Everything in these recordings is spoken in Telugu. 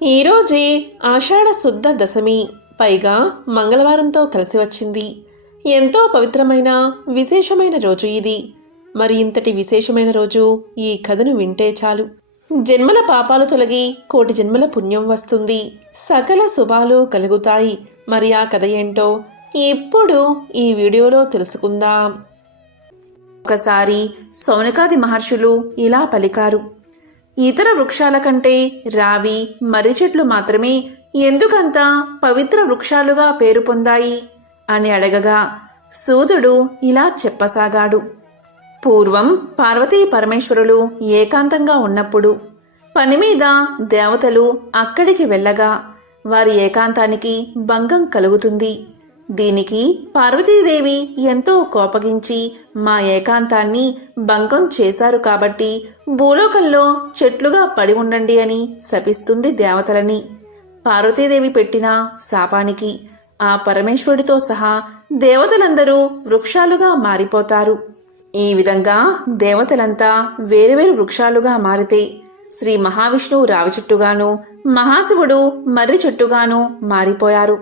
ఈరోజే ఆషాఢ శుద్ధ దశమి, పైగా మంగళవారంతో కలిసి వచ్చింది. ఎంతో పవిత్రమైన విశేషమైన రోజు ఇది. మరి ఇంతటి విశేషమైన రోజు ఈ కథను వింటే చాలు. జన్మల పాపాలు తొలగి కోటి జన్మల పుణ్యం వస్తుంది, సకల శుభాలు కలుగుతాయి. మరి ఆ కథ ఏంటో ఇప్పుడు ఈ వీడియోలో తెలుసుకుందాం. ఒకసారి శౌనకాది మహర్షులు ఇలా పలికారు: ఇతర వృక్షాల కంటే రావి, మర్రి చెట్లు మాత్రమే ఎందుకంత పవిత్ర వృక్షాలుగా పేరు పొందాయి అని అడగగా సూతుడు ఇలా చెప్పసాగాడు. పూర్వం పార్వతీ పరమేశ్వరులు ఏకాంతంగా ఉన్నప్పుడు పని మీద దేవతలు అక్కడికి వెళ్ళగా వారి ఏకాంతానికి భంగం కలుగుతుంది. దీనికి పార్వతీదేవి ఎంతో కోపగించి మా ఏకాంతాన్ని భంగం చేశారు కాబట్టి భూలోకంలో చెట్లుగా పడి ఉండండి అని శపిస్తుంది దేవతలని. పార్వతీదేవి పెట్టిన శాపానికి ఆ పరమేశ్వరుడితో సహా దేవతలందరూ వృక్షాలుగా మారిపోతారు. ఈ విధంగా దేవతలంతా వేరువేరు వృక్షాలుగా మారితే శ్రీ మహావిష్ణువు రావి చెట్టుగాను, మహాశివుడు మర్రి చెట్టుగాను మారిపోయారు.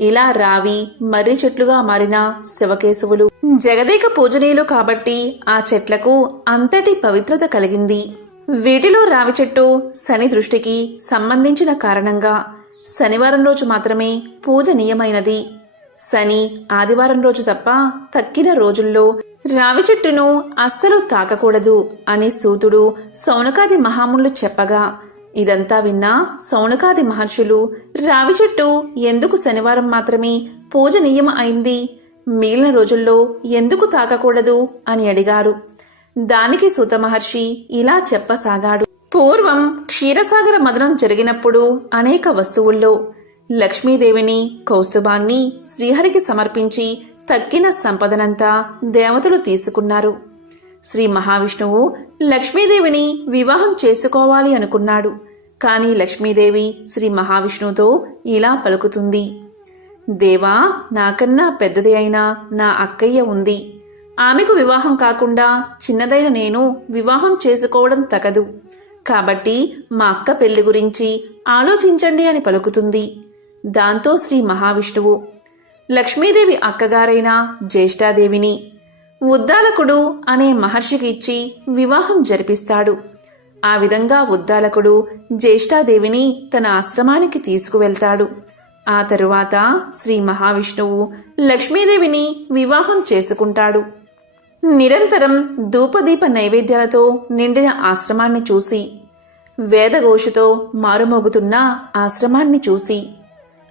ఇలా రావి, మర్రి చెట్లుగా మారిన శివకేశవులు జగదేక పూజనీయులు కాబట్టి ఆ చెట్లకు అంతటి పవిత్రత కలిగింది. వీటిలో రావి చెట్టు శని దృష్టికి సంబంధించిన కారణంగా శనివారం రోజు మాత్రమే పూజనీయమైనది. శని ఆదివారం రోజు తప్ప తక్కిన రోజుల్లో రావి చెట్టును అస్సలు తాకకూడదు అని సూతుడు శౌనకాది మహామునులు చెప్పగా ఇదంతా విన్నా శౌనకాది మహర్షులు రావి చెట్టు ఎందుకు శనివారం మాత్రమే పూజనీయం అయింది, మిగిలిన రోజుల్లో ఎందుకు తాకకూడదు అని అడిగారు. దానికి సూత మహర్షి ఇలా చెప్పసాగాడు. పూర్వం క్షీరసాగర మదనం జరిగినప్పుడు అనేక వస్తువుల్లో లక్ష్మీదేవిని, కౌస్తుభాన్ని శ్రీహరికి సమర్పించి తక్కిన సంపదనంతా దేవతలు తీసుకున్నారు. శ్రీ మహావిష్ణువు లక్ష్మీదేవిని వివాహం చేసుకోవాలి అనుకున్నాడు. కానీ లక్ష్మీదేవి శ్రీ మహావిష్ణువుతో ఇలా పలుకుతుంది: దేవా, నాకన్నా పెద్దది అయినా నా అక్కయ్య ఉంది. ఆమెకు వివాహం కాకుండా చిన్నదైన నేను వివాహం చేసుకోవడం తగదు. కాబట్టి మా అక్క పెళ్లి గురించి ఆలోచించండి అని పలుకుతుంది. దాంతో శ్రీ మహావిష్ణువు లక్ష్మీదేవి అక్కగారైన జ్యేష్ఠాదేవిని ఉద్దాలకుడు అనే మహర్షికి ఇచ్చి వివాహం జరిపిస్తాడు. ఆ విధంగా ఉద్దాలకుడు జ్యేష్ఠాదేవిని తన ఆశ్రమానికి తీసుకువెళ్తాడు. ఆ తరువాత శ్రీ మహావిష్ణువు లక్ష్మీదేవిని వివాహం చేసుకుంటాడు. నిరంతరం ధూపదీప నైవేద్యాలతో నిండిన ఆశ్రమాన్ని చూసి, వేదఘోషతో మారుమోగుతున్న ఆశ్రమాన్ని చూసి,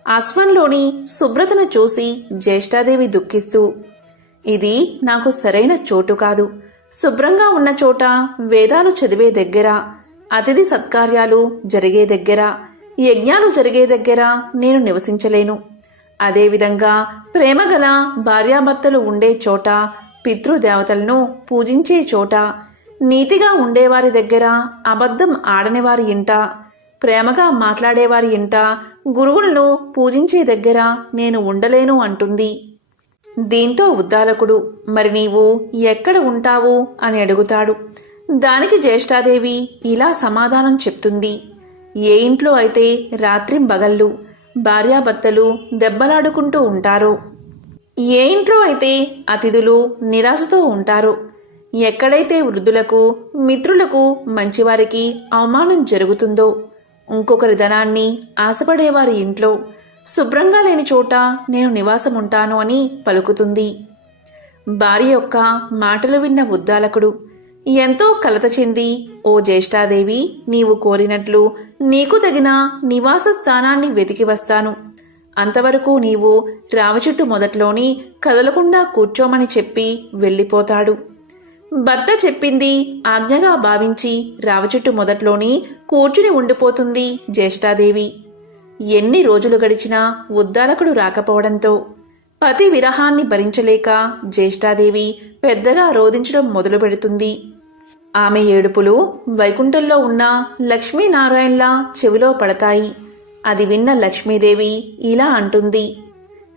ఆశ్రమంలోని శుభ్రతను చూసి జ్యేష్ఠాదేవి దుఃఖిస్తూ, ఇది నాకు సరైన చోటు కాదు. శుభ్రంగా ఉన్న చోట, వేదాలు చదివే దగ్గర, అతిథి సత్కార్యాలు జరిగే దగ్గర, యజ్ఞాలు జరిగే దగ్గర నేను నివసించలేను. అదేవిధంగా ప్రేమగల భార్యాభర్తలు ఉండే చోట, పితృదేవతలను పూజించే చోట, నీతిగా ఉండేవారి దగ్గర, అబద్ధం ఆడనివారి ఇంట, ప్రేమగా మాట్లాడేవారి ఇంట, గురువులను పూజించే దగ్గర నేను ఉండలేను అంటుంది. దీంతో ఉద్దాలకుడు మరి నీవు ఎక్కడ ఉంటావు అని అడుగుతాడు. దానికి జ్యేష్ఠాదేవి ఇలా సమాధానం చెప్తుంది: ఏ ఇంట్లో అయితే రాత్రింబగళ్ళు భార్యాభర్తలు దెబ్బలాడుకుంటూ ఉంటారో, ఏ ఇంట్లో అయితే అతిథులు నిరాశతో ఉంటారో, ఎక్కడైతే వృద్ధులకు, మిత్రులకు, మంచివారికి అవమానం జరుగుతుందో, ఇంకొకరి ధనాన్ని ఆశపడేవారి ఇంట్లో, శుభ్రంగా లేని చోట నేను నివాసం ఉంటాను అని పలుకుతుంది. భార్య యొక్క మాటలు విన్న ఉద్దాలకుడు ఎంతో కలత చెంది, ఓ జ్యేష్ఠాదేవి, నీవు కోరినట్లు నీకు తగిన నివాస స్థానాన్ని వెతికి వస్తాను. అంతవరకు నీవు రావి చెట్టు మొదట్లోని కదలకుండా కూర్చోమని చెప్పి వెళ్ళిపోతాడు. భర్త చెప్పింది ఆజ్ఞగా భావించి రావి చెట్టు మొదట్లోని కూర్చుని ఉండిపోతుంది జ్యేష్ఠాదేవి. ఎన్ని రోజులు గడిచినా ఉద్దాలకుడు రాకపోవడంతో పతి విరహాన్ని భరించలేక జ్యేష్ఠాదేవి పెద్దగా రోదించడం మొదలు పెడుతుంది. ఆమె ఏడుపులు వైకుంఠంలో ఉన్న లక్ష్మీనారాయణలా చెవిలో పడతాయి. అది విన్న లక్ష్మీదేవి ఇలా అంటుంది: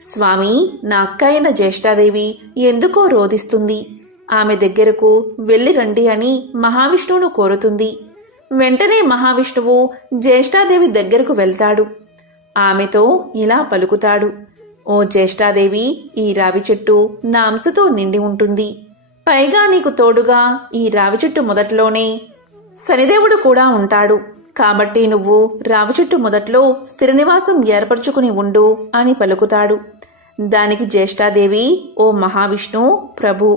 స్వామి, నా అక్క అయిన జ్యేష్ఠాదేవి ఎందుకో రోదిస్తుంది. ఆమె దగ్గరకు వెళ్ళి రండి అని మహావిష్ణువును కోరుతుంది. వెంటనే మహావిష్ణువు జ్యేష్ఠాదేవి దగ్గరకు వెళ్తాడు. ఆమెతో ఇలా పలుకుతాడు: ఓ జ్యేష్ఠాదేవి, ఈ రావి చెట్టు నా అంశతో నిండి ఉంటుంది. పైగా నీకు తోడుగా ఈ రావి చెట్టు మొదట్లోనే శనిదేవుడు కూడా ఉంటాడు. కాబట్టి నువ్వు రావి చెట్టు మొదట్లో స్థిర నివాసం ఏర్పరచుకుని ఉండు అని పలుకుతాడు. దానికి జ్యేష్ఠాదేవి, ఓ మహావిష్ణు ప్రభు,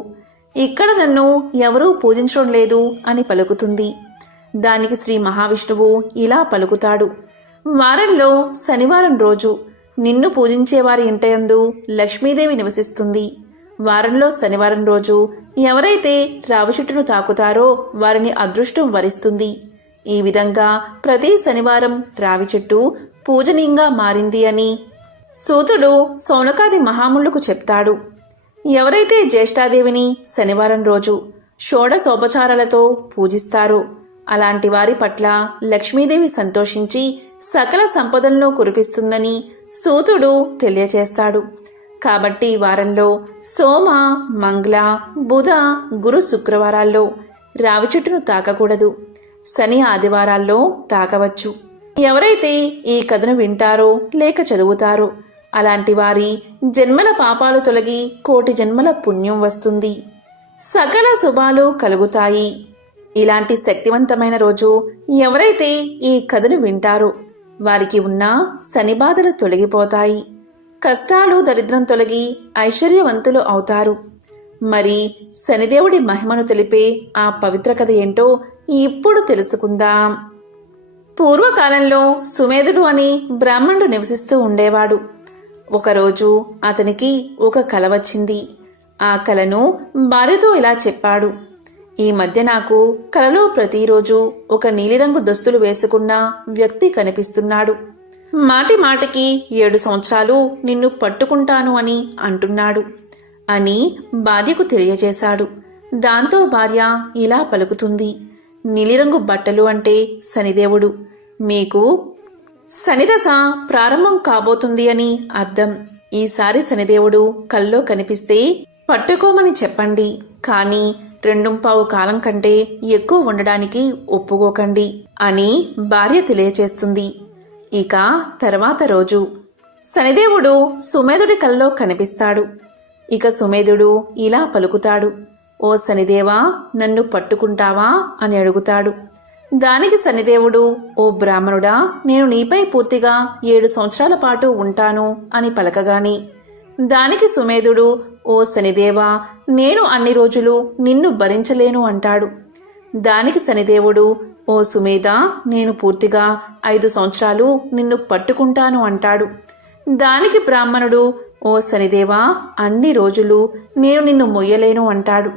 ఇక్కడ నన్ను ఎవరూ పూజించడం లేదు అని పలుకుతుంది. దానికి శ్రీ మహావిష్ణువు ఇలా పలుకుతాడు: వారంలో శనివారం రోజు నిన్ను పూజించేవారి ఇంటయందు లక్ష్మీదేవి నివసిస్తుంది. వారంలో శనివారం రోజు ఎవరైతే రావి చెట్టును తాకుతారో వారిని అదృష్టం వరిస్తుంది. ఈ విధంగా ప్రతి శనివారం రావి చెట్టు పూజనీయంగా మారింది అని సూతుడు సౌనకాది మహామునులకు చెప్తాడు. ఎవరైతే జ్యేష్ఠాదేవిని శనివారం రోజు షోడశోపచారాలతో పూజిస్తారో అలాంటి వారి పట్ల లక్ష్మీదేవి సంతోషించి సకల సంపదలను కురిపిస్తుందని సూతుడు తెలియచేస్తాడు. కాబట్టి వారంలో సోమ, మంగళ, బుధ, గురు, శుక్రవారాల్లో రావి చెట్టును తాకకూడదు. శని, ఆదివారాల్లో తాకవచ్చు. ఎవరైతే ఈ కథను వింటారో లేక చదువుతారో అలాంటి వారి జన్మల పాపాలు తొలగి కోటి జన్మల పుణ్యం వస్తుంది. సకల శుభాలు కలుగుతాయి. ఇలాంటి శక్తివంతమైన రోజు ఎవరైతే ఈ కథను వింటారో వారికి ఉన్న శని బాధలు తొలగిపోతాయి. కష్టాలు, దరిద్రం తొలగి ఐశ్వర్యవంతులు అవుతారు. మరి శనిదేవుడి మహిమను తెలిపే ఆ పవిత్ర కథ ఏంటో ఇప్పుడు తెలుసుకుందాం. పూర్వకాలంలో సుమేధుడు అని బ్రాహ్మణుడు నివసిస్తూ ఉండేవాడు. ఒకరోజు అతనికి ఒక కల వచ్చింది. ఆ కలను భార్యతో ఇలా చెప్పాడు: ఈ మధ్య నాకు కలలో ప్రతిరోజు ఒక నీలిరంగు దుస్తులు వేసుకున్న వ్యక్తి కనిపిస్తున్నాడు. మాటి మాటికి 7 సంవత్సరాలు నిన్ను పట్టుకుంటాను అని అంటున్నాడు అని భార్యకు తెలియజేశాడు. దాంతో భార్య ఇలా పలుకుతుంది: నీలిరంగు బట్టలు అంటే శనిదేవుడు. మీకు శనిదశ ప్రారంభం కాబోతుంది అని అర్థం. ఈసారి శనిదేవుడు కల్లో కనిపిస్తే పట్టుకోమని చెప్పండి. కానీ 2.25 కాలం కంటే ఎక్కువ ఉండడానికి ఒప్పుకోకండి అని భార్య తెలియచేస్తుంది. ఇక తర్వాత రోజు శనిదేవుడు సుమేధుడి కల్లో కనిపిస్తాడు. ఇక సుమేధుడు ఇలా పలుకుతాడు: ఓ శనిదేవా, నన్ను పట్టుకుంటావా అని అడుగుతాడు. దానికి శనిదేవుడు: ఓ బ్రాహ్మణుడా, నేను నీపై పూర్తిగా 7 సంవత్సరాల పాటు ఉంటాను అని పలకగాని దానికి సుమేధుడు: ఓ శనిదేవా, నేను అన్ని రోజులు నిన్ను భరించలేను అంటాడు. దానికి శనిదేవుడు: ఓ సుమేధ, నేను పూర్తిగా 5 సంవత్సరాలు నిన్ను పట్టుకుంటాను అంటాడు. దానికి బ్రాహ్మణుడు: ఓ శనిదేవా, అన్ని రోజులు నేను నిన్ను మొయ్యలేను అంటాడు.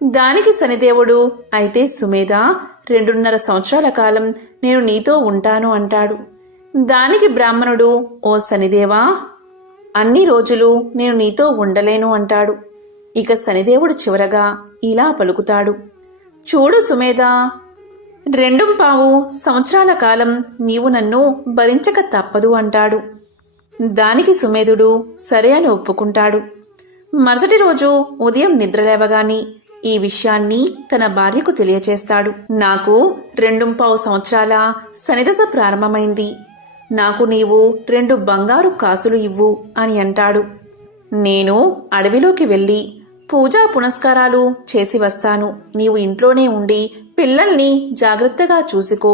దానికి శనిదేవుడు: అయితే సుమేధ, 2.5 సంవత్సరాల కాలం నేను నీతో ఉంటాను అంటాడు. దానికి బ్రాహ్మణుడు: ఓ శనిదేవా, అన్ని రోజులు నేను నీతో ఉండలేను అంటాడు. ఇక శనిదేవుడు చివరగా ఇలా పలుకుతాడు: చూడు సుమేధ, 2.25 సంవత్సరాల కాలం నీవు నన్ను భరించక తప్పదు అంటాడు. దానికి సుమేధుడు సరే అని ఒప్పుకుంటాడు. మరుసటి రోజు ఉదయం నిద్రలేవగాని ఈ విషయాన్ని తన భార్యకు తెలియచేస్తాడు. నాకు 2.25 సంవత్సరాల శనిదశ ప్రారంభమైంది. నాకు నీవు 2 బంగారు కాసులు ఇవ్వు అని అంటాడు. నేను అడవిలోకి వెళ్ళి పూజా పునస్కారాలు చేసి వస్తాను. నీవు ఇంట్లోనే ఉండి పిల్లల్ని జాగ్రత్తగా చూసుకో.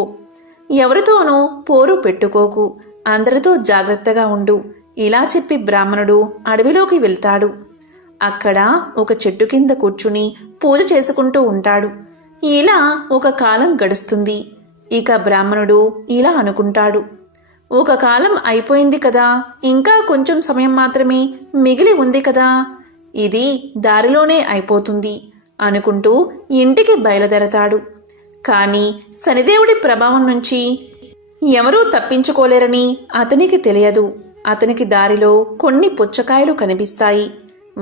ఎవరితోనూ పోరు పెట్టుకోకు. అందరితో జాగ్రత్తగా ఉండు. ఇలా చెప్పి బ్రాహ్మణుడు అడవిలోకి వెళ్తాడు. అక్కడ ఒక చెట్టు కింద కూర్చుని పూజ చేసుకుంటూ ఉంటాడు. ఇలా ఒక కాలం గడుస్తుంది. ఇక బ్రాహ్మణుడు ఇలా అనుకుంటాడు: ఒక కాలం అయిపోయింది కదా, ఇంకా కొంచెం సమయం మాత్రమే మిగిలి ఉంది కదా, ఇది దారిలోనే అయిపోతుంది అనుకుంటూ ఇంటికి బయలుదేరతాడు. కానీ శనిదేవుడి ప్రభావం నుంచి ఎవరూ తప్పించుకోలేరని అతనికి తెలియదు. అతనికి దారిలో కొన్ని పుచ్చకాయలు కనిపిస్తాయి.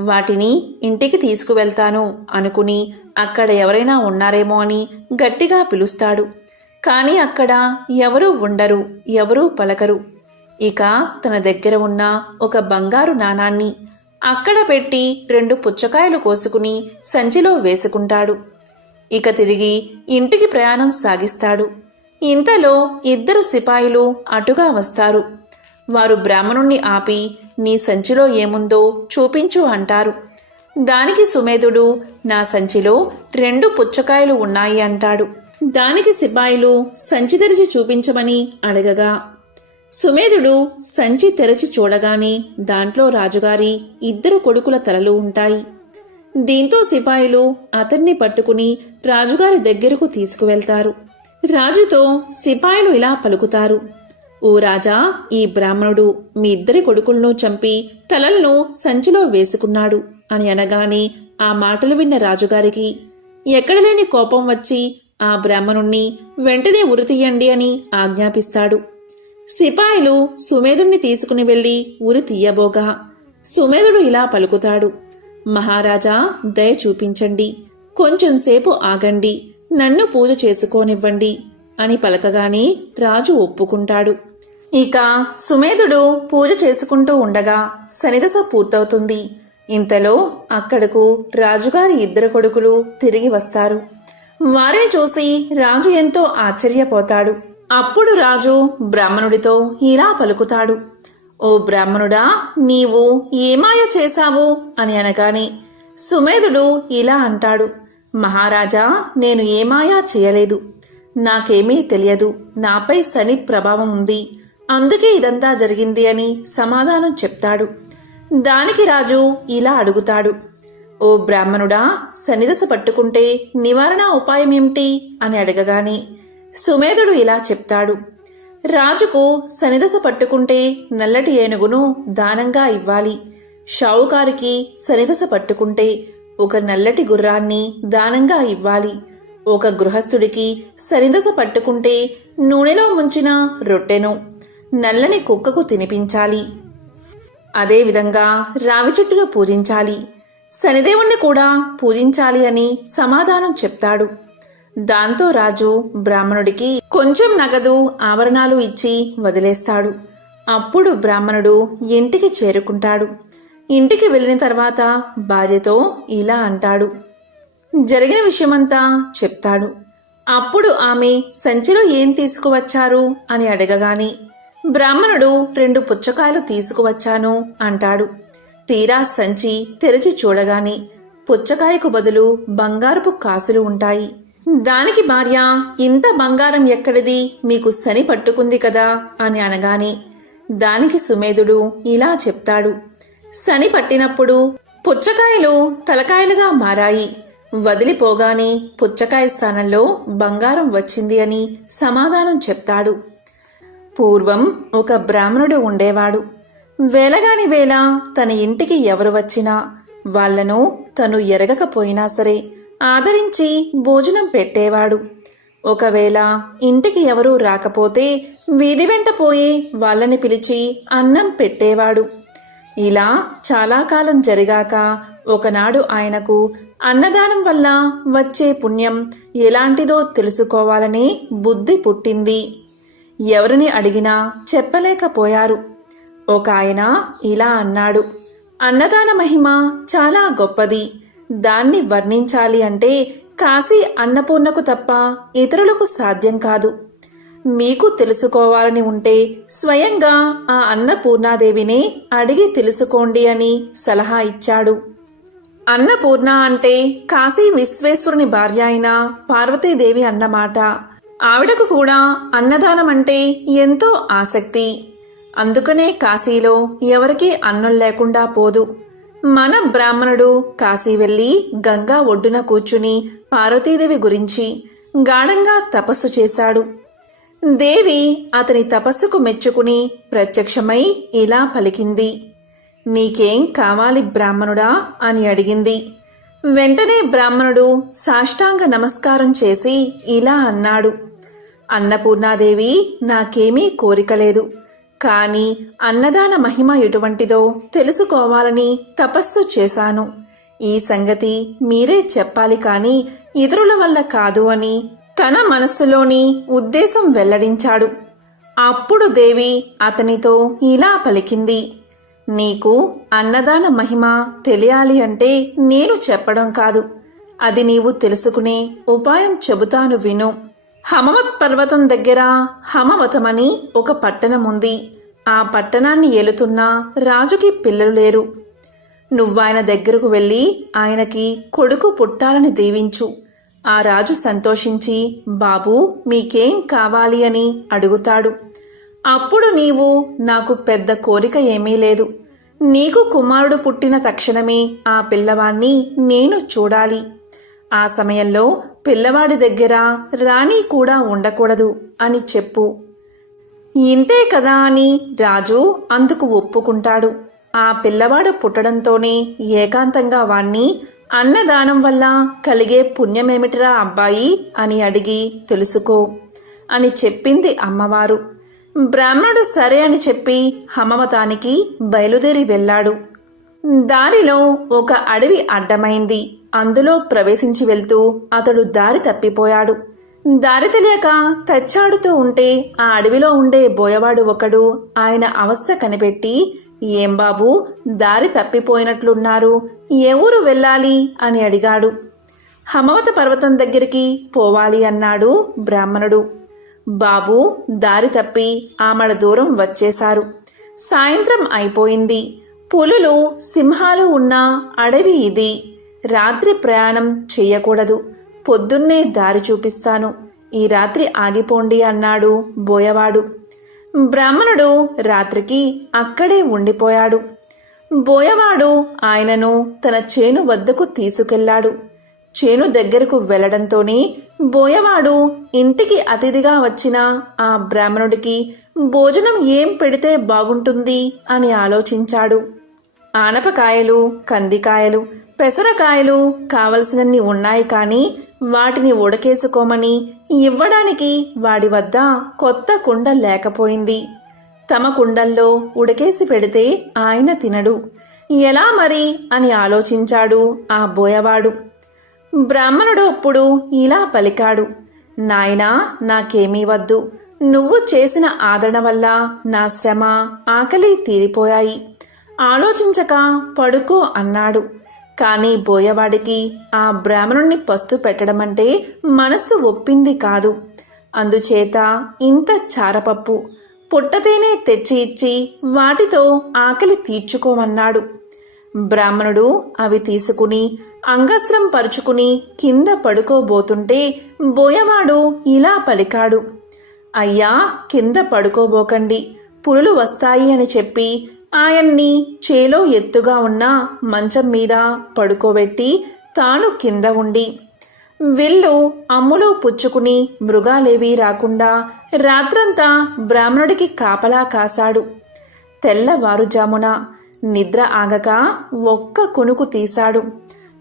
వాటిని ఇంటికి తీసుకువెళ్తాను అనుకుని అక్కడ ఎవరైనా ఉన్నారేమో అని గట్టిగా పిలుస్తాడు. కానీ అక్కడ ఎవరూ ఉండరు, ఎవరూ పలకరు. ఇక తన దగ్గర ఉన్న ఒక బంగారు నాణాన్ని అక్కడ పెట్టి 2 పుచ్చకాయలు కోసుకుని సంచిలో వేసుకుంటాడు. ఇక తిరిగి ఇంటికి ప్రయాణం సాగిస్తాడు. ఇంతలో ఇద్దరు సిపాయిలు అటుగా వస్తారు. వారు బ్రాహ్మణుణ్ణి ఆపి నీ సంచిలో ఏముందో చూపించు అంటారు. దానికి సుమేధుడు నా సంచిలో 2 పుచ్చకాయలు ఉన్నాయి అంటాడు. దానికి సిపాయిలు సంచి తెరిచి చూపించమని అడగగా సుమేధుడు సంచి తెరచి చూడగానే దాంట్లో రాజుగారి 2 కొడుకుల తలలు ఉంటాయి. దీంతో సిపాయిలు అతన్ని పట్టుకుని రాజుగారి దగ్గరకు తీసుకువెళ్తారు. రాజుతో సిపాయిలు ఇలా పలుకుతారు, ఓ రాజా, ఈ బ్రాహ్మణుడు మీ 2 కొడుకులను చంపి తలలను సంచిలో వేసుకున్నాడు అని అనగానే ఆ మాటలు విన్న రాజుగారికి ఎక్కడలేని కోపం వచ్చి ఆ బ్రాహ్మణుణ్ణి వెంటనే ఉరితీయండి అని ఆజ్ఞాపిస్తాడు. సిపాయిలు సుమేధుణ్ణి తీసుకుని వెళ్లి ఉరి తీయబోగా సుమేధుడు ఇలా పలుకుతాడు, మహారాజా, దయ చూపించండి, కొంచెంసేపు ఆగండి, నన్ను పూజ చేసుకోనివ్వండి అని పలకగానే రాజు ఒప్పుకుంటాడు. ఇక సుమేధుడు పూజ చేసుకుంటూ ఉండగా శనిదశ పూర్తవుతుంది. ఇంతలో అక్కడకు రాజుగారి 2 కొడుకులు తిరిగి వస్తారు. వారిని చూసి రాజు ఎంతో ఆశ్చర్యపోతాడు. అప్పుడు రాజు బ్రాహ్మణుడితో ఇలా పలుకుతాడు, ఓ బ్రాహ్మణుడా, నీవు ఏమాయ చేశావు అని అనగానే సుమేధుడు ఇలా అంటాడు, మహారాజా, నేను ఏమాయా చేయలేదు, నాకేమీ తెలియదు, నాపై శని ప్రభావం ఉంది, అందుకే ఇదంతా జరిగింది అని సమాధానం చెప్తాడు. దానికి రాజు ఇలా అడుగుతాడు, ఓ బ్రాహ్మణుడా, శనిదశ పట్టుకుంటే నివారణ ఉపాయమేమిటి అని అడగగానే సుమేధుడు ఇలా చెప్తాడు, రాజుకు శనిదశ పట్టుకుంటే నల్లటి ఏనుగును దానంగా ఇవ్వాలి, షావుకారికి శనిదశ పట్టుకుంటే ఒక నల్లటి గుర్రాన్ని దానంగా ఇవ్వాలి, ఒక గృహస్థుడికి శనిదశ పట్టుకుంటే నూనెలో ముంచిన రొట్టెను నల్లని కుక్కకు తినిపించాలి, అదేవిధంగా రావి చెట్టును పూజించాలి, శనిదేవుణ్ణి కూడా పూజించాలి అని సమాధానం చెప్తాడు. దాంతో రాజు బ్రాహ్మణుడికి కొంచెం నగదు ఆభరణాలు ఇచ్చి వదిలేస్తాడు. అప్పుడు బ్రాహ్మణుడు ఇంటికి చేరుకుంటాడు. ఇంటికి వెళ్ళిన తర్వాత భార్యతో ఇలా అంటాడు, జరిగిన విషయమంతా చెప్తాడు. అప్పుడు ఆమె సంచిలో ఏం తీసుకువచ్చారు అని అడగగానే బ్రాహ్మణుడు 2 పుచ్చకాయలు తీసుకువచ్చాను అంటాడు. తీరా సంచి తెరిచి చూడగానే పుచ్చకాయకు బదులు బంగారపు కాసులు ఉంటాయి. దానికి భార్య, ఇంత బంగారం ఎక్కడిది, మీకు శని పట్టుకుంది కదా అని అనగానే దానికి సుమేధుడు ఇలా చెప్తాడు, శని పట్టినప్పుడు పుచ్చకాయలు తలకాయలుగా మారాయి, వదిలిపోగానే పుచ్చకాయ స్థానంలో బంగారం వచ్చింది అని సమాధానం చెప్తాడు. పూర్వం ఒక బ్రాహ్మణుడు ఉండేవాడు. వేలగాని వేళ తన ఇంటికి ఎవరు వచ్చినా వాళ్లను తను ఎరగకపోయినా సరే ఆదరించి భోజనం పెట్టేవాడు. ఒకవేళ ఇంటికి ఎవరూ రాకపోతే వీధి వెంట పోయి వాళ్ళని పిలిచి అన్నం పెట్టేవాడు. ఇలా చాలా కాలం జరిగాక ఒకనాడు ఆయనకు అన్నదానం వల్ల వచ్చే పుణ్యం ఎలాంటిదో తెలుసుకోవాలని బుద్ధి పుట్టింది. ఎవరిని అడిగినా చెప్పలేకపోయారు. ఒక ఆయన ఇలా అన్నాడు, అన్నదాన మహిమ చాలా గొప్పది, దాన్ని వర్ణించాలి అంటే కాశీ అన్నపూర్ణకు తప్ప ఇతరులకు సాధ్యం కాదు. మీకు తెలుసుకోవాలని ఉంటే స్వయంగా ఆ అన్నపూర్ణాదేవినే అడిగి తెలుసుకోండి అని సలహా ఇచ్చాడు. అన్నపూర్ణ అంటే కాశీ విశ్వేశ్వరుని భార్య అయిన పార్వతీదేవి అన్నమాట. ఆవిడకు కూడా అన్నదానం అంటే ఎంతో ఆసక్తి. అందుకనే కాశీలో ఎవరికీ అన్నం లేకుండా పోదు. మన బ్రాహ్మణుడు కాశీ వెళ్లి గంగా ఒడ్డున కూర్చుని పార్వతీదేవి గురించి గాఢంగా తపస్సు చేశాడు. దేవి అతని తపస్సుకు మెచ్చుకుని ప్రత్యక్షమై ఇలా పలికింది, నీకేం కావాలి బ్రాహ్మణుడా అని అడిగింది. వెంటనే బ్రాహ్మణుడు సాష్టాంగ నమస్కారం చేసి ఇలా అన్నాడు, అన్నపూర్ణాదేవి, నాకేమీ కోరికలేదు, కాని అన్నదాన మహిమ ఎటువంటిదో తెలుసుకోవాలని తపస్సు చేశాను. ఈ సంగతి మీరే చెప్పాలి కాని ఇతరుల వల్ల కాదు అని తన మనస్సులోని ఉద్దేశం వెల్లడించాడు. అప్పుడు దేవి అతనితో ఇలా పలికింది, నీకు అన్నదాన మహిమ తెలియాలి అంటే నేను చెప్పడం కాదు, అది నీవు తెలుసుకునే ఉపాయం చెబుతాను విను. హమవత్ పర్వతం దగ్గర హమవతమని ఒక పట్టణం ఉంది. ఆ పట్టణాన్ని ఏలుతున్న రాజుకి పిల్లలు లేరు. నువ్వాయన దగ్గరకు వెళ్ళి ఆయనకి కొడుకు పుట్టాలని దీవించు. ఆ రాజు సంతోషించి, బాబూ మీకేం కావాలి అని అడుగుతాడు. అప్పుడు నీవు, నాకు పెద్ద కోరిక ఏమీ లేదు, నీకు కుమారుడు పుట్టిన తక్షణమే ఆ పిల్లవాణ్ణి నేను చూడాలి. ఆ సమయంలో పిల్లవాడి దగ్గర రాణి కూడా ఉండకూడదు అని చెప్పు. ఇంతే కదా అని రాజు అందుకు ఒప్పుకుంటాడు. ఆ పిల్లవాడు పుట్టడంతోనే ఏకాంతంగా వాణ్ణి, అన్నదానం వల్ల కలిగే పుణ్యమేమిటిరా అబ్బాయి అని అడిగి తెలుసుకో అని చెప్పింది అమ్మవారు. బ్రాహ్మణుడు సరే అని చెప్పి హమవతానికి బయలుదేరి వెళ్ళాడు. దారిలో ఒక అడవి అడ్డమైంది. అందులో ప్రవేశించి వెళ్తూ అతడు దారి తప్పిపోయాడు. దారి తెలియక తచ్చాడుతూ ఉంటే ఆ అడవిలో ఉండే బోయవాడు ఒకడు ఆయన అవస్థ కనిపెట్టి, ఏం బాబూ దారి తప్పిపోయినట్లున్నారు, ఏ ఊరు వెళ్ళాలి అని అడిగాడు. హమవత పర్వతం దగ్గరికి పోవాలి అన్నాడు బ్రాహ్మణుడు. బాబూ దారి తప్పి ఆమడ దూరం వచ్చేశారు. సాయంత్రం అయిపోయింది. పులులు సింహాలు ఉన్న అడవి ఇది. రాత్రి ప్రయాణం చెయ్యకూడదు. పొద్దున్నే దారి చూపిస్తాను, ఈ రాత్రి ఆగిపోండి అన్నాడు బోయవాడు. బ్రాహ్మణుడు రాత్రికి అక్కడే ఉండిపోయాడు. బోయవాడు ఆయనను తన చేను వద్దకు తీసుకెళ్లాడు. చేను దగ్గరకు వెళ్లడంతోనే బోయవాడు ఇంటికి అతిథిగా వచ్చిన ఆ బ్రాహ్మణుడికి భోజనం ఏం పెడితే బాగుంటుంది అని ఆలోచించాడు. ఆనపకాయలు, కందికాయలు, పెసరకాయలు కావలసినన్ని ఉన్నాయి, కానీ వాటిని ఉడకేసుకోమని ఇవ్వడానికి వాడి వద్ద కొత్త కుండ లేకపోయింది. తమ కుండల్లో ఉడకేసి పెడితే ఆయన తినడు, ఎలా మరి అని ఆలోచించాడు ఆ బోయవాడు. బ్రాహ్మణుడు అప్పుడు ఇలా పలికాడు, నాయనా నాకేమీ వద్దు, నువ్వు చేసిన ఆదరణ వల్ల నా శ్రమ ఆకలి తీరిపోయాయి, ఆలోచించక పడుకో అన్నాడు. కాని బోయవాడికి ఆ బ్రాహ్మణుణ్ణి పస్తు పెట్టడమంటే మనస్సు ఒప్పింది కాదు. అందుచేత ఇంత చారపప్పు, పుట్టతేనే తెచ్చి ఇచ్చి వాటితో ఆకలి తీర్చుకోమన్నాడు. బ్రాహ్మణుడు అవి తీసుకుని అంగస్త్రం పరుచుకుని కింద పడుకోబోతుంటే బోయవాడు ఇలా పలికాడు, అయ్యా కింద పడుకోబోకండి, పులులు వస్తాయి అని చెప్పి ఆయన్ని చేలో ఎత్తుగా ఉన్న మంచం మీద పడుకోబెట్టి తాను కింద ఉండి విల్లు అమ్ములో పుచ్చుకుని మృగాలేవీ రాకుండా రాత్రంతా బ్రాహ్మణుడికి కాపలా కాశాడు. తెల్లవారుజామున నిద్ర ఆగక ఒక్క కునుకు తీశాడు.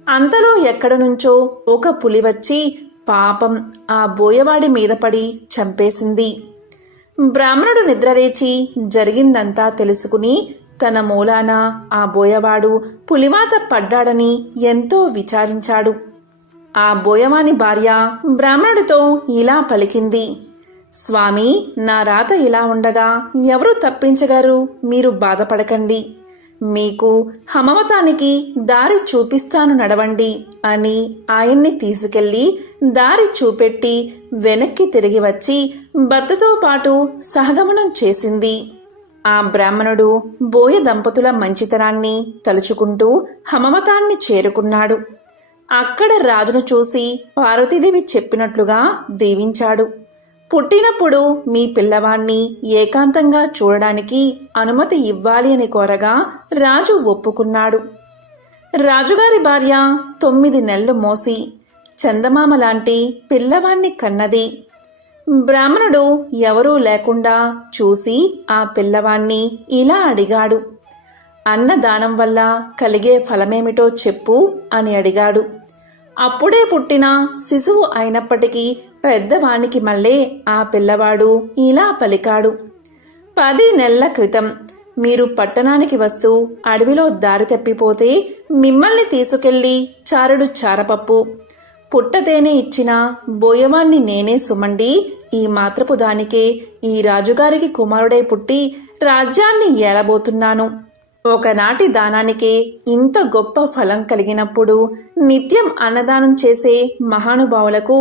అంతలో ఎక్కడనుంచో ఒక పులి వచ్చి పాపం ఆ బోయవాడి మీద పడి చంపేసింది. బ్రాహ్మణుడు నిద్రలేచి జరిగిందంతా తెలుసుకుని తన మూలాన ఆ బోయవాడు పులివాత పడ్డాడని ఎంతో విచారించాడు. ఆ బోయవాని భార్య బ్రాహ్మణుడితో ఇలా పలికింది, స్వామి, నా రాత ఇలా ఉండగా ఎవరు తప్పించగారు, మీరు బాధపడకండి, మీకు హమవతానికి దారి చూపిస్తాను నడవండి అని ఆయన్ని తీసుకెళ్లి దారి చూపెట్టి వెనక్కి తిరిగి వచ్చి భర్తతో పాటు సహగమనం చేసింది. ఆ బ్రాహ్మణుడు బోయ దంపతుల మంచితనాన్ని తలుచుకుంటూ హమవతాన్ని చేరుకున్నాడు. అక్కడ రాజును చూసి పార్వతీదేవి చెప్పినట్లుగా దీవించాడు. పుట్టినప్పుడు మీ పిల్లవాణ్ణి ఏకాంతంగా చూడడానికి అనుమతి ఇవ్వాలి అని కోరగా రాజు ఒప్పుకున్నాడు. రాజుగారి భార్య 9 నెలలు మోసి చందమామ లాంటి పిల్లవాణ్ణి కన్నది. బ్రాహ్మణుడు ఎవరూ లేకుండా చూసి ఆ పిల్లవాణ్ణి ఇలా అడిగాడు, అన్నదానం వల్ల కలిగే ఫలమేమిటో చెప్పు అని అడిగాడు. అప్పుడే పుట్టిన శిశువు అయినప్పటికీ పెద్దవానికి మళ్ళీ ఆ పిల్లవాడు ఇలా పలికాడు, 10 నెలల క్రితం మీరు పట్టణానికి వస్తూ అడవిలో దారి తప్పిపోతే మిమ్మల్ని తీసుకెళ్లి చారుడు చారపప్పు, పుట్టతేనే ఇచ్చిన బోయవాన్ని నేనే సుమండి, ఈ మాత్రపు దానికే ఈ రాజుగారికి కుమారుడై పుట్టి రాజ్యాన్ని ఏలబోతున్నాను. ఒకనాటి దానానికే ఇంత గొప్ప ఫలం కలిగినప్పుడు నిత్యం అన్నదానం చేసే మహానుభావులకు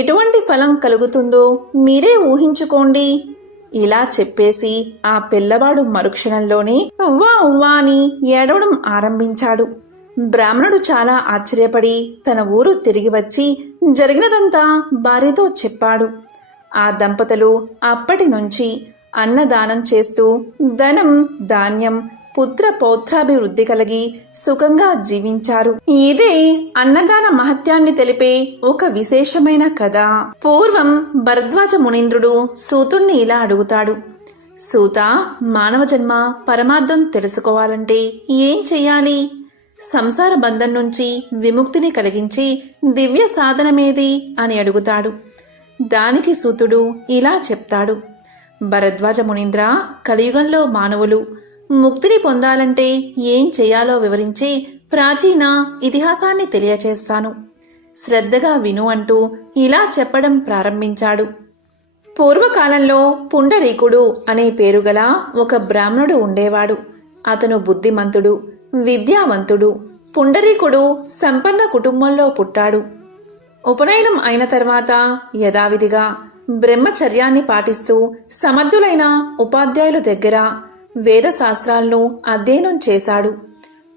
ఎటువంటి ఫలం కలుగుతుందో మీరే ఊహించుకోండి. ఇలా చెప్పేసి ఆ పిల్లవాడు మరుక్షణంలోనే ఉవ్వా ఉవ్వా అని ఏడవడం ఆరంభించాడు. బ్రాహ్మణుడు చాలా ఆశ్చర్యపడి తన ఊరు తిరిగి వచ్చి జరిగినదంతా భార్యతో చెప్పాడు. ఆ దంపతులు అప్పటి నుంచి అన్నదానం చేస్తూ ధనం, ధాన్యం, పుత్ర పౌత్రాభివృద్ధి కలిగి సుఖంగా జీవించారు. ఇదే అన్నదాన మహత్యాన్ని తెలిపే ఒక విశేషమైన కథ. పూర్వం భరద్వాజ మునీంద్రుడు సూతుణ్ణి ఇలా అడుగుతాడు. సూత, మానవ జన్మ పరమార్థం తెలుసుకోవాలంటే ఏం చెయ్యాలి? సంసార బంధం నుంచి విముక్తిని కలిగించి దివ్య సాధనమేది అని అడుగుతాడు. దానికి సూతుడు ఇలా చెప్తాడు. భరద్వాజ మునీంద్ర, కలియుగంలో మానవులు ముక్తిని పొందాలంటే ఏం చేయాలో వివరించి ప్రాచీన ఇతిహాసాన్ని తెలియచేస్తాను. శ్రద్ధగా విను అంటూ ఇలా చెప్పడం ప్రారంభించాడు. పూర్వకాలంలో పుండరీకుడు అనే పేరుగల ఒక బ్రాహ్మణుడు ఉండేవాడు. అతను బుద్ధిమంతుడు, విద్యావంతుడు. పుండరీకుడు సంపన్న కుటుంబంలో పుట్టాడు. ఉపనయనం అయిన తర్వాత యథావిధిగా బ్రహ్మచర్యాన్ని పాటిస్తూ సమర్థులైన ఉపాధ్యాయుల దగ్గర వేద శాస్త్రాలను అధ్యయనం చేశాడు.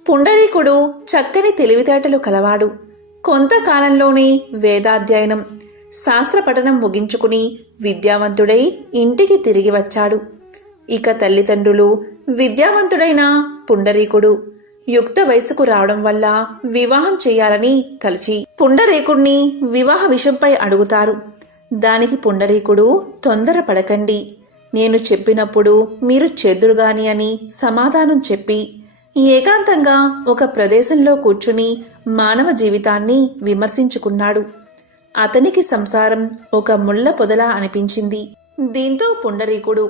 పుండరీకుడు చక్కని తెలివితేటలు కలవాడు. కొంతకాలంలోనే వేదాధ్యయనం, శాస్త్ర పఠనం ముగించుకుని విద్యావంతుడై ఇంటికి తిరిగి వచ్చాడు. ఇక తల్లిదండ్రులు విద్యావంతుడైన పుండరీకుడు యుక్త వయసుకు రావడం వల్ల వివాహం చేయాలని తలచి పుండరీకుడిని వివాహ విషయంపై అడుగుతారు. దానికి పుండరీకుడు, తొందరపడకండి, నేను చెప్పినప్పుడు మీరు చెద్దురుగాని అని సమాధానం చెప్పి ఏకాంతంగా ఒక ప్రదేశంలో కూర్చుని మానవ జీవితాన్ని విమర్శించుకున్నాడు. అతనికి సంసారం ఒక ముళ్ళ పొదలా అనిపించింది. దీంతో పుండరీకుడు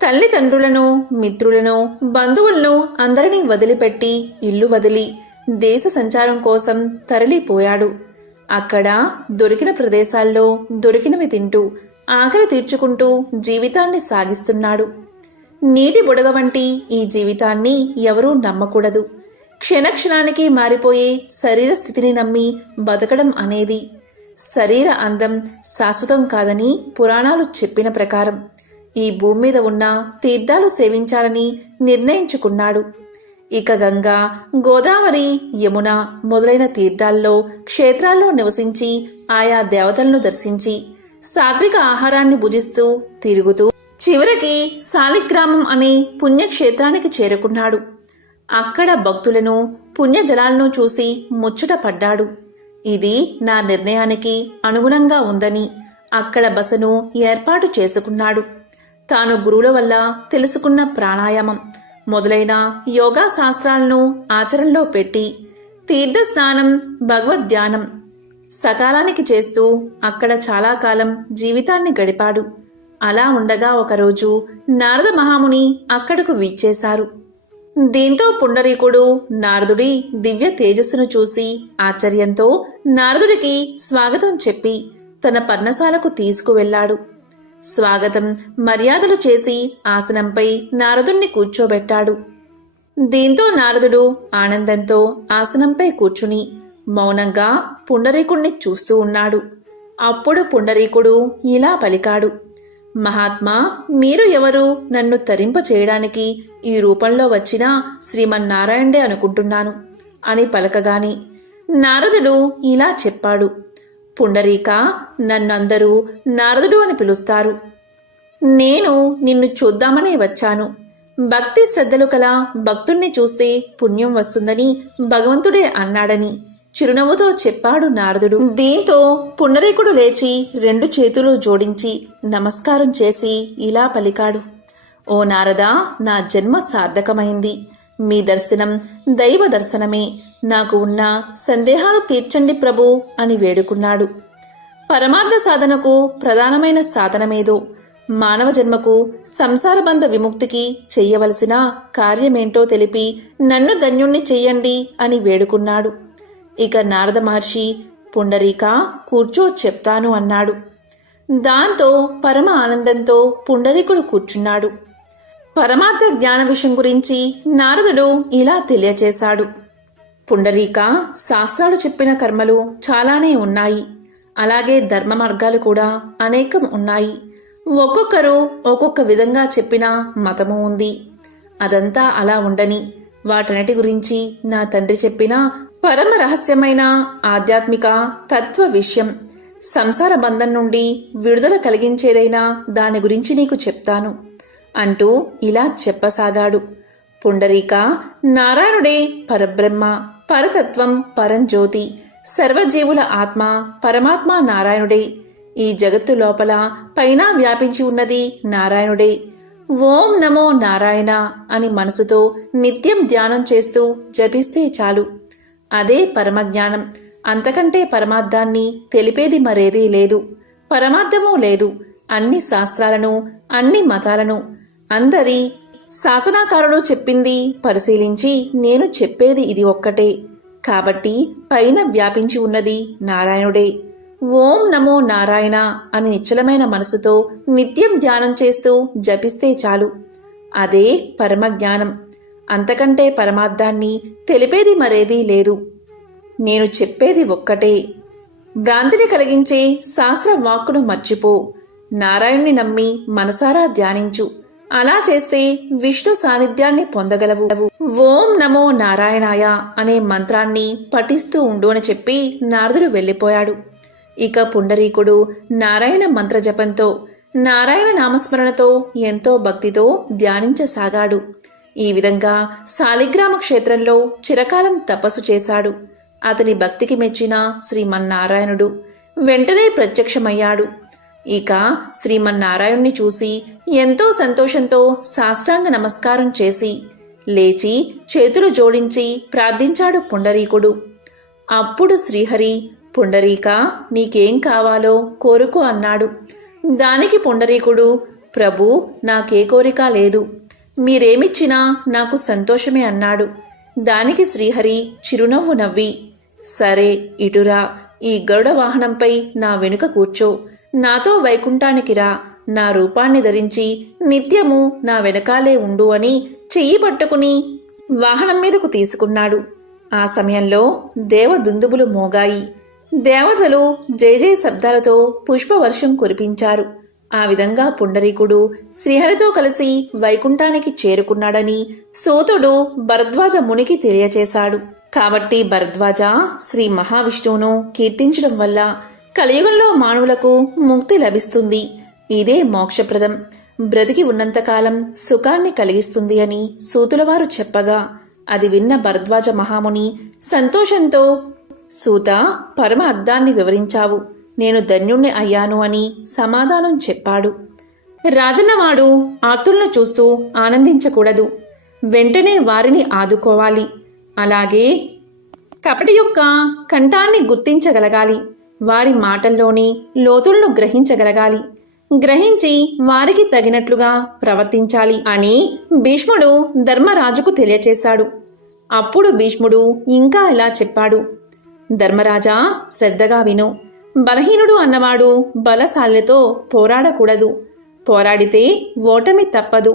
తల్లిదండ్రులను, మిత్రులను, బంధువులను అందరినీ వదిలిపెట్టి ఇల్లు వదిలి దేశ సంచారం కోసం తరలిపోయాడు. అక్కడ దొరికిన ప్రదేశాల్లో దొరికినవి తింటూ ఆకలి తీర్చుకుంటూ జీవితాన్ని సాగిస్తున్నాడు. నీటి బుడగ వంటి ఈ జీవితాన్ని ఎవరూ నమ్మకూడదు. క్షణక్షణానికి మారిపోయే శరీర స్థితిని నమ్మి బతకడం అనేది శరీర అందం శాశ్వతం కాదని పురాణాలు చెప్పిన ప్రకారం ఈ భూమి మీద ఉన్న తీర్థాలు సేవించాలని నిర్ణయించుకున్నాడు. ఇక గంగా, గోదావరి, యమున మొదలైన తీర్థాల్లో, క్షేత్రాల్లో నివసించి ఆయా దేవతలను దర్శించి సాత్విక ఆహారాన్ని భుజిస్తూ తిరుగుతూ చివరికి శాలిగ్రామం అనే పుణ్యక్షేత్రానికి చేరుకున్నాడు. అక్కడ భక్తులను, పుణ్యజలాలను చూసి ముచ్చట పడ్డాడు. ఇది నా నిర్ణయానికి అనుగుణంగా ఉందని అక్కడ బసను ఏర్పాటు చేసుకున్నాడు. తాను గురువుల వల్ల తెలుసుకున్న ప్రాణాయామం మొదలైన యోగా శాస్త్రాలను ఆచరణలో పెట్టి తీర్థస్నానం, భగవద్ధ్యానం సకాలానికి చేస్తూ అక్కడ చాలా కాలం జీవితాన్ని గడిపాడు. అలా ఉండగా ఒకరోజు నారద మహాముని అక్కడకు వీచ్చేశారు. దీంతో పుండరీకుడు నారదుడి దివ్య తేజస్సును చూసి ఆశ్చర్యంతో నారదుడికి స్వాగతం చెప్పి తన పర్ణశాలకు తీసుకువెళ్లాడు. స్వాగతం, మర్యాదలు చేసి ఆసనంపై నారదుణ్ణి కూర్చోబెట్టాడు. దీంతో నారదుడు ఆనందంతో ఆసనంపై కూర్చుని మౌనంగా పుండరీకుణ్ణి చూస్తూ ఉన్నాడు. అప్పుడు పుండరీకుడు ఇలా పలికాడు. మహాత్మా, మీరు ఎవరు? నన్ను తరింప చేయడానికి ఈ రూపంలో వచ్చిన శ్రీమన్నారాయణుడే అనుకుంటున్నాను అని పలకగాని నారదుడు ఇలా చెప్పాడు. పుండరీక, నన్నందరూ నారదుడు అని పిలుస్తారు. నేను నిన్ను చూద్దామనే వచ్చాను. భక్తి శ్రద్ధలు కల భక్తుణ్ణి చూస్తే పుణ్యం వస్తుందని భగవంతుడే అన్నాడని చిరునవ్వుతో చెప్పాడు నారదుడు. దీంతో పుండరీకుడు లేచి 2 చేతులు జోడించి నమస్కారం చేసి ఇలా పలికాడు. ఓ నారదా, నా జన్మ సార్థకమైంది. మీ దర్శనం దైవ దర్శనమే. నాకు ఉన్న సందేహాలు తీర్చండి ప్రభు అని వేడుకున్నాడు. పరమార్థ సాధనకు ప్రధానమైన సాధనమేదో, మానవ జన్మకు సంసారబంధ విముక్తికి చెయ్యవలసిన కార్యమేంటో తెలిపి నన్ను ధన్యుణ్ణి చెయ్యండి అని వేడుకున్నాడు. ఇక నారద మహర్షి, పుండరీక కూర్చో, చెప్తాను అన్నాడు. దాంతో పరమ ఆనందంతో పుండరీకుడు కూర్చున్నాడు. పరమార్థ జ్ఞాన విషయం గురించి నారదుడు ఇలా తెలియచేశాడు. పుండరీక, శాస్త్రాలు చెప్పిన కర్మలు చాలానే ఉన్నాయి. అలాగే ధర్మ మార్గాలు కూడా అనేకం ఉన్నాయి. ఒక్కొక్కరు ఒక్కొక్క విధంగా చెప్పిన మతము ఉంది. అదంతా అలా ఉండని, వాటన్నిటి గురించి నా తండ్రి చెప్పిన పరమ రహస్యమైన ఆధ్యాత్మిక తత్వ విషయం, సంసార బంధం నుండి విడుదల కలిగించేదైనా దాని గురించి నీకు చెప్తాను అంటూ ఇలా చెప్పసాగాడు. పుండరీక, నారాయణుడే పరబ్రహ్మ, పరతత్వం, పరంజ్యోతి, సర్వజీవుల ఆత్మ, పరమాత్మ నారాయణుడే. ఈ జగత్తు లోపల పైన వ్యాపించి ఉన్నది నారాయణుడే. ఓం నమో నారాయణ అని మనసుతో నిత్యం ధ్యానం చేస్తూ జపిస్తే చాలు. అదే పరమజ్ఞానం. అంతకంటే పరమార్థాన్ని తెలిపేది మరేదీ లేదు. పరమార్థమూ లేదు. అన్ని శాస్త్రాలను, అన్ని మతాలను, అందరి శాసనాకారులు చెప్పింది పరిశీలించి నేను చెప్పేది ఇది ఒక్కటే. కాబట్టి పైన వ్యాపించి ఉన్నది నారాయణుడే. ఓం నమో నారాయణ అని నిశ్చలమైన మనసుతో నిత్యం ధ్యానం చేస్తూ జపిస్తే చాలు. అదే పరమజ్ఞానం. అంతకంటే పరమార్థాన్ని తెలిపేది మరేదీ లేదు. నేను చెప్పేది ఒక్కటే. భ్రాంతిని కలిగించే శాస్త్ర వాక్కును మర్చిపో. నారాయణ్ణి నమ్మి మనసారా ధ్యానించు. అలా చేస్తే విష్ణు సాన్నిధ్యాన్ని పొందగలవు. ఓం నమో నారాయణాయ అనే మంత్రాన్ని పఠిస్తూ ఉండు అని చెప్పి నారదుడు వెళ్ళిపోయాడు. ఇక పుండరీకుడు నారాయణ మంత్ర జపంతో, నారాయణ నామస్మరణతో ఎంతో భక్తితో ధ్యానించసాగాడు. ఈ విధంగా శాలిగ్రామ క్షేత్రంలో చిరకాలం తపస్సు చేశాడు. అతని భక్తికి మెచ్చిన శ్రీమన్నారాయణుడు వెంటనే ప్రత్యక్షమయ్యాడు. ఇక శ్రీమన్నారాయణ్ణి చూసి ఎంతో సంతోషంతో సాష్టాంగ నమస్కారం చేసి లేచి చేతులు జోడించి ప్రార్థించాడు పుండరీకుడు. అప్పుడు శ్రీహరి, పుండరీక, నీకేం కావాలో కోరుకో అన్నాడు. దానికి పుండరీకుడు, ప్రభు, నాకే కోరిక లేదు. మీరేమిచ్చినా నాకు సంతోషమే అన్నాడు. దానికి శ్రీహరి చిరునవ్వు నవ్వి, సరే ఇటురా, ఈ గరుడ వాహనంపై నా వెనుక కూర్చో, నాతో వైకుంఠానికి రా, నా రూపాన్ని ధరించి నిత్యము నా వెనకాలే ఉండు అని చెయ్యి పట్టుకుని వాహనం మీదకు తీసుకున్నాడు. ఆ సమయంలో దేవదుందుబులు మోగాయి. దేవతలు జయ జయ శబ్దాలతో పుష్పవర్షం కురిపించారు. ఆ విధంగా పుండరీకుడు శ్రీహరితో కలిసి వైకుంఠానికి చేరుకున్నాడని సూతుడు భరద్వాజ మునికి తెలియచేశాడు. కాబట్టి భరద్వాజ, శ్రీ మహావిష్ణువును కీర్తించడం వల్ల కలియుగంలో మానవులకు ముక్తి లభిస్తుంది. ఇదే మోక్షప్రదం, బ్రతికి ఉన్నంతకాలం సుఖాన్ని కలిగిస్తుంది అని సూతులవారు చెప్పగా అది విన్న భరద్వాజ మహాముని సంతోషంతో, సూత, పరమ అర్థాన్ని వివరించావు, నేను ధన్యుణ్ణి అయ్యాను అని సమాధానం చెప్పాడు. రాజన్నవాడు ఆతులను చూస్తూ ఆనందించకూడదు, వెంటనే వారిని ఆదుకోవాలి. అలాగే కపటి యొక్క కంఠాన్ని గుర్తించగలగాలి. వారి మాటల్లోని లోతులను గ్రహించగలగాలి. గ్రహించి వారికి తగినట్లుగా ప్రవర్తించాలి అని భీష్ముడు ధర్మరాజుకు తెలియచేశాడు. అప్పుడు భీష్ముడు ఇంకా ఇలా చెప్పాడు, ధర్మరాజా, శ్రద్ధగా విను. బలహీనుడు అన్నవాడు బలశాలితో పోరాడకూడదు. పోరాడితే ఓటమి తప్పదు.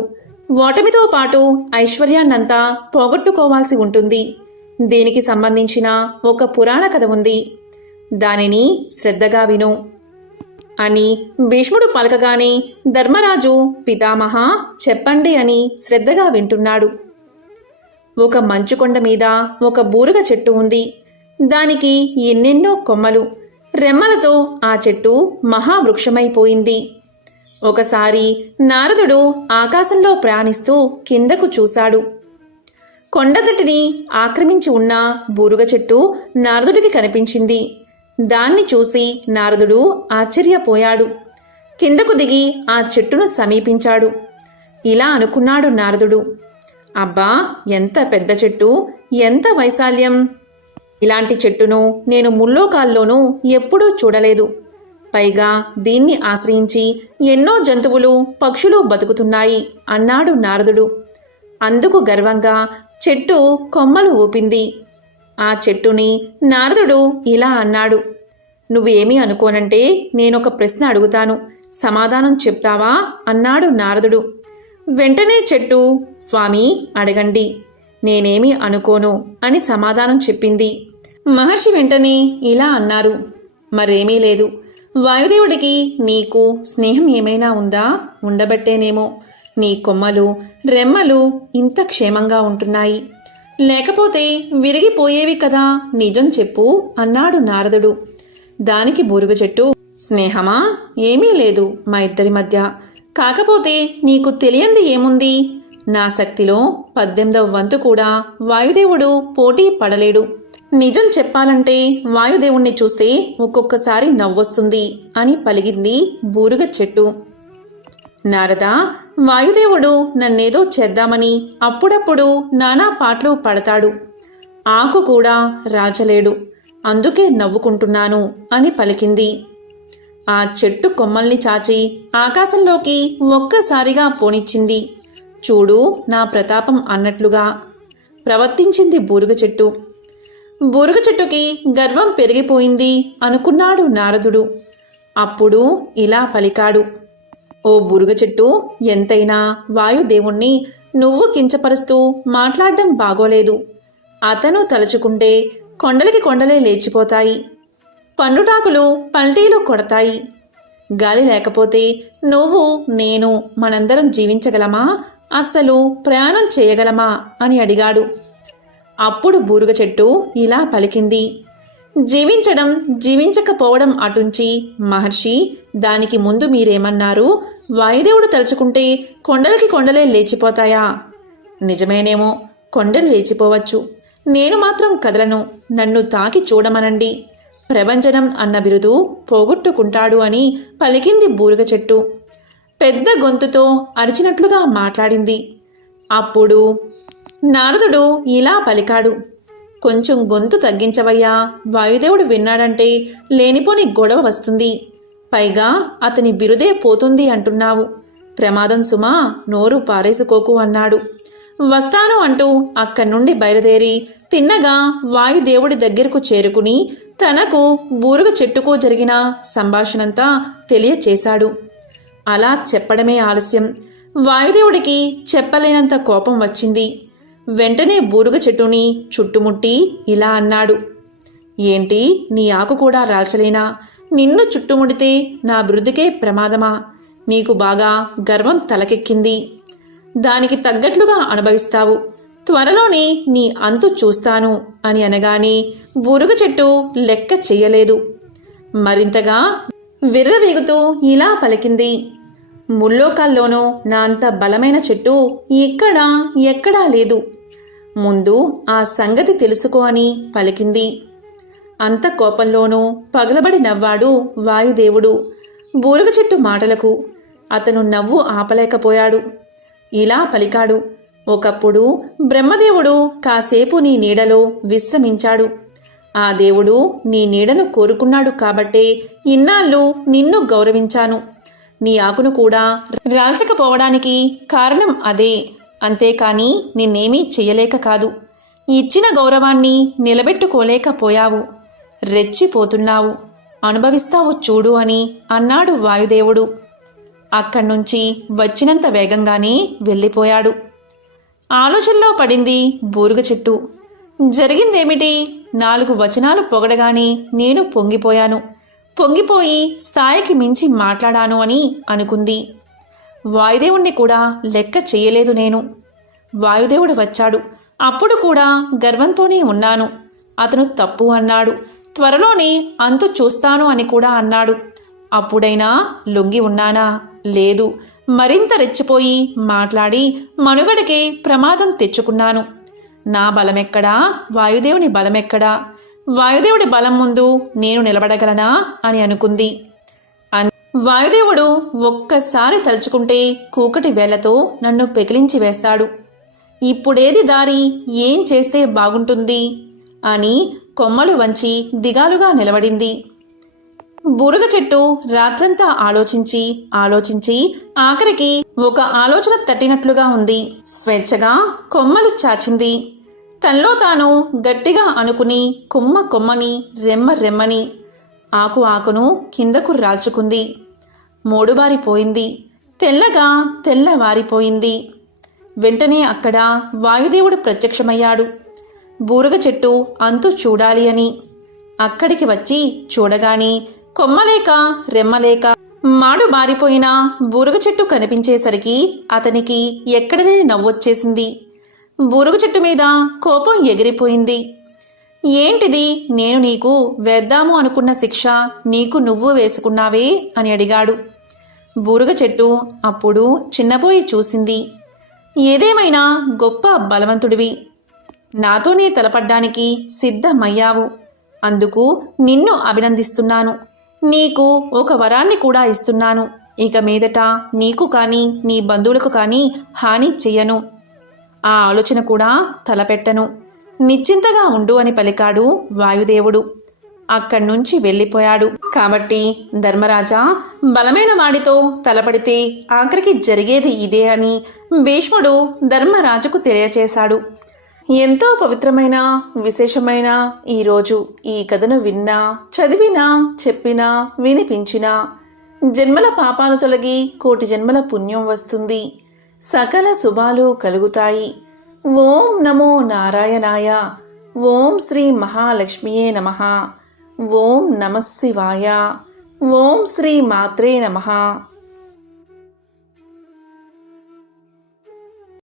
ఓటమితో పాటు ఐశ్వర్యాన్నంతా పోగొట్టుకోవాల్సి ఉంటుంది. దీనికి సంబంధించిన ఒక పురాణ కథ ఉంది. దానిని శ్రద్ధగా విను అని భీష్ముడు పలకగానే ధర్మరాజు, పితామహ, చెప్పండి అని శ్రద్ధగా వింటున్నాడు. ఒక మంచుకొండ మీద ఒక బూరుగ చెట్టు ఉంది. దానికి ఎన్నెన్నో కొమ్మలు, రెమ్మలతో ఆ చెట్టు మహావృక్షమైపోయింది. ఒకసారి నారదుడు ఆకాశంలో ప్రయాణిస్తూ కిందకు చూశాడు. కొండగట్టిని ఆక్రమించి ఉన్న బూరుగ చెట్టు నారదుడికి కనిపించింది. దాన్ని చూసి నారదుడు ఆశ్చర్యపోయాడు. కిందకు దిగి ఆ చెట్టును సమీపించాడు. ఇలా అనుకున్నాడు నారదుడు, అబ్బా, ఎంత పెద్ద చెట్టు, ఎంత వైశాల్యం! ఇలాంటి చెట్టును నేను ముల్లోకాల్లోనూ ఎప్పుడూ చూడలేదు. పైగా దీన్ని ఆశ్రయించి ఎన్నో జంతువులు, పక్షులు బతుకుతున్నాయి అన్నాడు నారదుడు. అందుకు గర్వంగా చెట్టు కొమ్మలు ఊపింది. ఆ చెట్టుని నారదుడు ఇలా అన్నాడు, నువ్వేమీ అనుకోనంటే నేనొక ప్రశ్న అడుగుతాను, సమాధానం చెప్తావా అన్నాడు నారదుడు. వెంటనే చెట్టు, స్వామి అడగండి, నేనేమీ అనుకోను అని సమాధానం చెప్పింది. మహర్షి వెంటనే ఇలా అన్నారు, మరేమీ లేదు. వాయుదేవుడికి నీకు స్నేహం ఏమైనా ఉందా? ఉండబట్టేనేమో నీ కొమ్మలు రెమ్మలు ఇంత క్షేమంగా ఉంటున్నాయి, లేకపోతే విరిగిపోయేవి కదా, నిజం చెప్పు అన్నాడు నారదుడు. దానికి బూరుగ చెట్టు, స్నేహమా? ఏమీ లేదు మా ఇద్దరి మధ్య. కాకపోతే నీకు తెలియంది ఏముంది? నా శక్తిలో 18వ వంతు కూడా వాయుదేవుడు పోటీ పడలేడు. నిజం చెప్పాలంటే వాయుదేవుణ్ణి చూస్తే ఒక్కొక్కసారి నవ్వొస్తుంది అని పలిగింది బూరుగ చెట్టు. నారదా, వాయుదేవుడు నన్నేదో చేద్దామని అప్పుడప్పుడు నానా పాటలు పడతాడు. ఆకు కూడా రాచలేడు, అందుకే నవ్వుకుంటున్నాను అని పలికింది. ఆ చెట్టు కొమ్మల్ని చాచి ఆకాశంలోకి ఒక్కసారిగా పోనిచ్చింది. చూడు నా ప్రతాపం అన్నట్లుగా ప్రవర్తించింది బూరుగ చెట్టు. బూరుగ చెట్టుకి గర్వం పెరిగిపోయింది అనుకున్నాడు నారదుడు. అప్పుడు ఇలా పలికాడు, ఓ బూరుగ చెట్టు, ఎంతైనా వాయుదేవుణ్ణి నువ్వు కించపరుస్తూ మాట్లాడడం బాగోలేదు. అతను తలుచుకుంటే కొండలకి కొండలే లేచిపోతాయి, పండుటాకులు పల్టీలు కొడతాయి. గాలి లేకపోతే నువ్వు నేను మనందరం జీవించగలమా? అస్సలు ప్రయాణం చేయగలమా అని అడిగాడు. అప్పుడు బూరుగ చెట్టు ఇలా పలికింది, జీవించడం జీవించకపోవడం అటుంచి మహర్షి, దానికి ముందు మీరేమన్నారు? వాయుదేవుడు తలుచుకుంటే కొండలకి కొండలే లేచిపోతాయా? నిజమేనేమో, కొండలు లేచిపోవచ్చు, నేను మాత్రం కదలను. నన్ను తాకి చూడమనండి, ప్రభంజనం అన్న బిరుదు పోగొట్టుకుంటాడు అని పలికింది బూరుగ చెట్టు. పెద్ద గొంతుతో అరిచినట్లుగా మాట్లాడింది. అప్పుడు నారదుడు ఇలా పలికాడు, కొంచెం గొంతు తగ్గించవయ్యా, వాయుదేవుడు విన్నాడంటే లేనిపోని గొడవ వస్తుంది. పైగా అతని బిరుదే పోతుంది అంటున్నావు. ప్రమాదం సుమా, నోరు పారేసుకోకు అన్నాడు. వస్తాను అంటూ అక్కడి నుండి బయలుదేరి తిన్నగా వాయుదేవుడి దగ్గరకు చేరుకుని తనకు బూరుగ చెట్టుకు జరిగిన సంభాషణంతా తెలియచేశాడు. అలా చెప్పడమే ఆలస్యం. వాయుదేవుడికి చెప్పలేనంత కోపం వచ్చింది. వెంటనే బూరుగ చెట్టుని చుట్టుముట్టి ఇలా అన్నాడు, ఏంటి నీ ఆకు కూడా రాల్చలేనా? నిన్ను చుట్టుముడితే నా బిరుదుకే ప్రమాదమా? నీకు బాగా గర్వం తలకెక్కింది, దానికి తగ్గట్లుగా అనుభవిస్తావు. త్వరలోనే నీ అంతు చూస్తాను అని అనగానే బూరుగ చెట్టు లెక్క చెయ్యలేదు. మరింతగా విర్రవీగుతూ ఇలా పలికింది, ముల్లోకాల్లోనూ నా అంత బలమైన చెట్టు ఎక్కడా లేదు. ముందు ఆ సంగతి తెలుసుకో అని పలికింది. అంత కోపంలోనూ పగలబడి నవ్వాడు వాయుదేవుడు బూరుగ చెట్టు మాటలకు. అతను నవ్వు ఆపలేకపోయాడు. ఇలా పలికాడు, ఒకప్పుడు బ్రహ్మదేవుడు కాసేపు నీ నీడలో విశ్రమించాడు. ఆ దేవుడు నీ నీడను కోరుకున్నాడు కాబట్టే ఇన్నాళ్ళు నిన్ను గౌరవించాను. నీ ఆకును కూడా రాల్చకపోవడానికి కారణం అదే, అంతేకాని నిన్నేమీ చెయ్యలేక కాదు. ఇచ్చిన గౌరవాన్ని నిలబెట్టుకోలేకపోయావు, రెచ్చిపోతున్నావు, అనుభవిస్తావు చూడు అని అన్నాడు వాయుదేవుడు. అక్కడ్నుంచి వచ్చినంత వేగంగానే వెళ్ళిపోయాడు. ఆలోచనలో పడింది బూరుగ చెట్టు. జరిగిందేమిటి? 4 వచనాలు పొగడగానే నేను పొంగిపోయాను, పొంగిపోయి స్థాయికి మించి మాట్లాడాను అని అనుకుంది. వాయుదేవుణ్ణి కూడా లెక్క చెయ్యలేదు నేను. వాయుదేవుడు వచ్చాడు, అప్పుడు కూడా గర్వంతోనే ఉన్నాను. అతను తప్పు అన్నాడు, త్వరలోనే అంతు చూస్తాను అని కూడా అన్నాడు. అప్పుడైనా లొంగి ఉన్నానా? లేదు. మరింత రెచ్చిపోయి మాట్లాడి మనుగడకే ప్రమాదం తెచ్చుకున్నాను. నా బలమెక్కడా? వాయుదేవుని బలమెక్కడా? వాయుదేవుడి బలం ముందు నేను నిలబడగలనా అని అనుకుంది. వాయుదేవుడు ఒక్కసారి తలుచుకుంటే కూకటి వేళ్లతో నన్ను పెకిలించి వేస్తాడు. ఇప్పుడేది దారి, ఏం చేస్తే బాగుంటుంది అని కొమ్మలు వంచి దిగాలుగా నిలబడింది. బూరుగ చెట్టు రాత్రంతా ఆలోచించి ఆఖరికి ఒక ఆలోచన తట్టినట్లుగా ఉంది. స్వేచ్ఛగా కొమ్మలు చాచింది. తనలో తాను గట్టిగా అనుకుని కొమ్మని రెమ్మని ఆకును కిందకు రాల్చుకుంది. మోడుబారిపోయింది. తెల్లగా తెల్లవారిపోయింది. వెంటనే అక్కడ వాయుదేవుడు ప్రత్యక్షమయ్యాడు. బూరుగ చెట్టు అంతు చూడాలి అని. అక్కడికి వచ్చి చూడగానే కొమ్మలేక రెమ్మలేక మాడు బారిపోయిన బూరుగ చెట్టు కనిపించేసరికి అతనికి ఎక్కడలేని నవ్వొచ్చేసింది. బూరుగ చెట్టు మీద కోపం ఎగిరిపోయింది. ఏంటిది, నేను నీకు వేద్దాము అనుకున్న శిక్ష నీకు నువ్వు వేసుకున్నావే అని అడిగాడు. బూరుగ చెట్టు అప్పుడు చిన్నపోయి చూసింది. ఏదేమైనా గొప్ప బలవంతుడివి, నాతోనే తలపడ్డానికి సిద్ధమయ్యావు. అందుకు నిన్ను అభినందిస్తున్నాను. నీకు ఒక వరాన్ని కూడా ఇస్తున్నాను. ఇక మీదట నీకు కానీ నీ బంధువులకు కానీ హాని చెయ్యను. ఆ ఆలోచన కూడా తలపెట్టను. నిశ్చింతగా ఉండు అని పలికాడు వాయుదేవుడు. అక్కడ్నుంచి వెళ్ళిపోయాడు. కాబట్టి ధర్మరాజా, బలమైన వాడితో తలపడితే ఆఖరికి జరిగేది ఇదే అని భీష్ముడు ధర్మరాజుకు తెలియచేశాడు. ఎంతో పవిత్రమైన విశేషమైన ఈరోజు ఈ కథను విన్నా, చదివినా, చెప్పినా, వినిపించినా జన్మల పాపాలు తొలగి కోటి జన్మల పుణ్యం వస్తుంది. సకల శుభాలు కలుగుతాయి. ఓం నమో నారాయణాయ. ఓం శ్రీ మహాలక్ష్మియే నమః. ఓం నమః శివాయ. ఓం శ్రీ మాత్రే నమః.